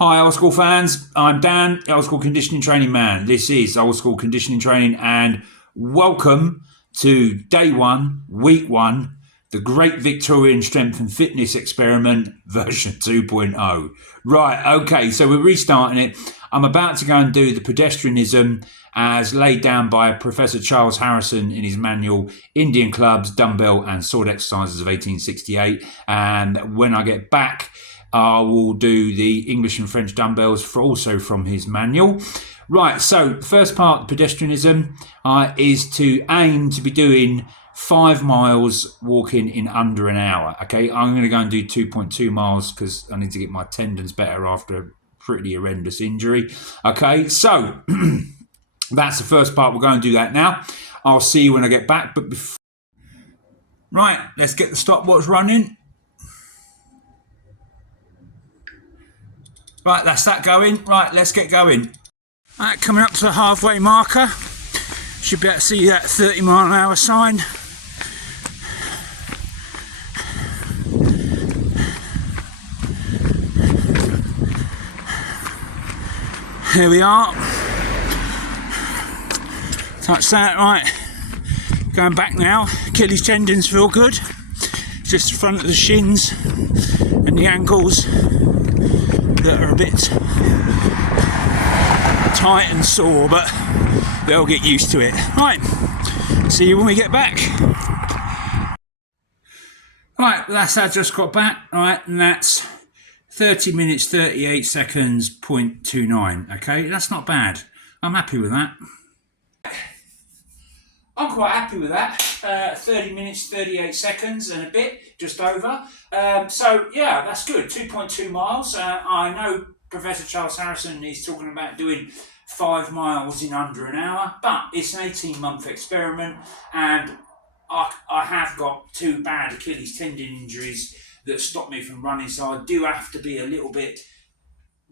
Hi, Old School fans. I'm Dan, Old School Conditioning Training Man. This is Old School Conditioning Training, and welcome to day one, week one, the Great Victorian Strength and Fitness Experiment version 2.0. Right, okay, so we're restarting it. I'm about to go and do the Pedestrianism as laid down by Professor Charles Harrison in his manual, Indian Clubs, Dumbell and Sword Exercises of 1868. And when I get back, I will do the English and French dumbbells also from his manual. Right, so the first part, pedestrianism, is to aim to be doing 5 miles walking in under an hour. Okay, I'm going to go and do 2.2 miles because I need to get my tendons better after a pretty horrendous injury. Okay, so that's the first part. We're going to do that now. I'll see you when I get back. But right, let's get the stopwatch running. Right, that's that going. Right, let's get going. Right, coming up to the halfway marker. Should be able to see that 30-mile-an-hour sign. Here we are. Touch that, right. Going back now. Achilles tendons feel good. Just the front of the shins and the ankles that are a bit tight and sore, but they'll get used to it. Right, see you when we get back. Right, that's how I just got back. Right, and that's 30 minutes 38 seconds 0.29. Okay, that's not bad. I'm happy with that. I'm quite happy with that. 30 minutes, 38 seconds and a bit, just over. So, yeah, that's good. 2.2 miles. I know Professor Charles Harrison is talking about doing 5 miles in under an hour, but it's an 18-month experiment, and I have got 2 bad Achilles tendon injuries that stop me from running, so I do have to be a little bit,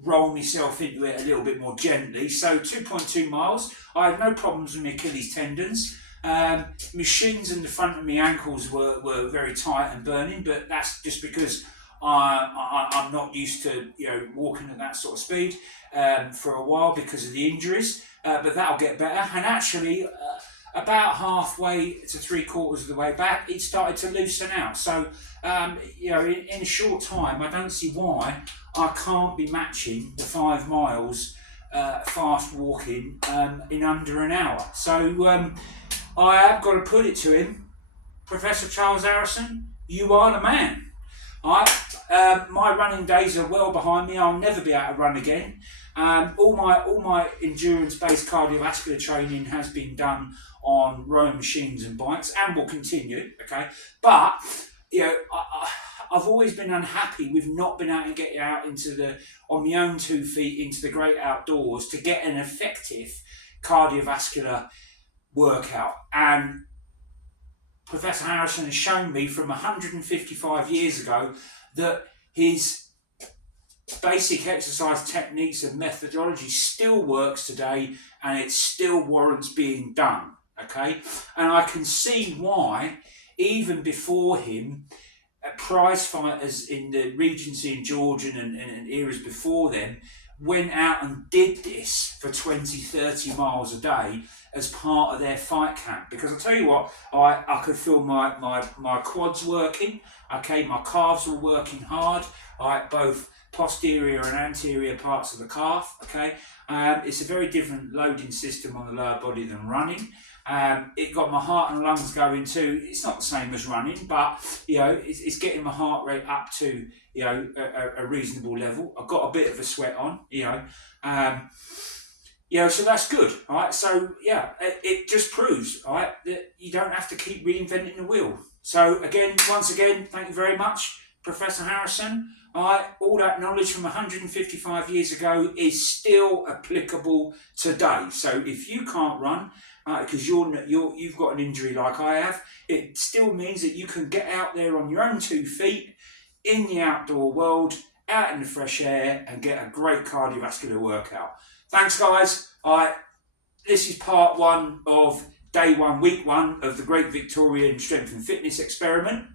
roll myself into it a little bit more gently. So 2.2 miles. I had no problems with my Achilles tendons. My shins and the front of my ankles were very tight and burning, but that's just because I'm not used to walking at that sort of speed for a while because of the injuries. But that'll get better. And actually, about halfway to 3/4 of the way back, it started to loosen out. So in a short time, I don't see why I can't be matching the 5 miles fast walking in under an hour. So I have got to put it to him, Professor Charles Harrison, you are the man. My running days are well behind me. I'll never be able to run again. All my endurance-based cardiovascular training has been done on rowing machines and bikes, and will continue. Okay, but I've always been unhappy with not being able to get out on my own 2 feet into the great outdoors to get an effective cardiovascular workout. And Professor Harrison has shown me from 155 years ago that his basic exercise techniques and methodology still works today, and it still warrants being done. Okay, and I can see why even before him, prize fighters in the Regency and Georgian and eras before them went out and did this for 20-30 miles a day as part of their fight camp. Because I'll tell you what, I could feel my quads working. Okay, my calves were working hard. Both posterior and anterior parts of the calf. Okay, it's a very different loading system on the lower body than running. It got my heart and lungs going too. It's not the same as running, but it's getting my heart rate up to a reasonable level. I've got a bit of a sweat on, so that's good. All right, so it just proves, all right, that you don't have to keep reinventing the wheel. So once again, thank you very much, Professor Harrison. All right, all that knowledge from 155 years ago is still applicable today. So if you can't run because you've got an injury like I have, it still means that you can get out there on your own 2 feet in the outdoor world, out in the fresh air, and get a great cardiovascular workout. Thanks, guys. All right, this is part 1 of day 1, week 1 of the Great Victorian Strength and Fitness Experiment,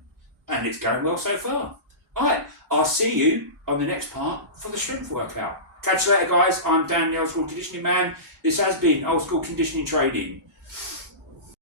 and it's going well so far. Alright, I'll see you on the next part for the strength workout. Catch you later, guys. I'm Dan, the Old School Conditioning Man. This has been Old School Conditioning Training.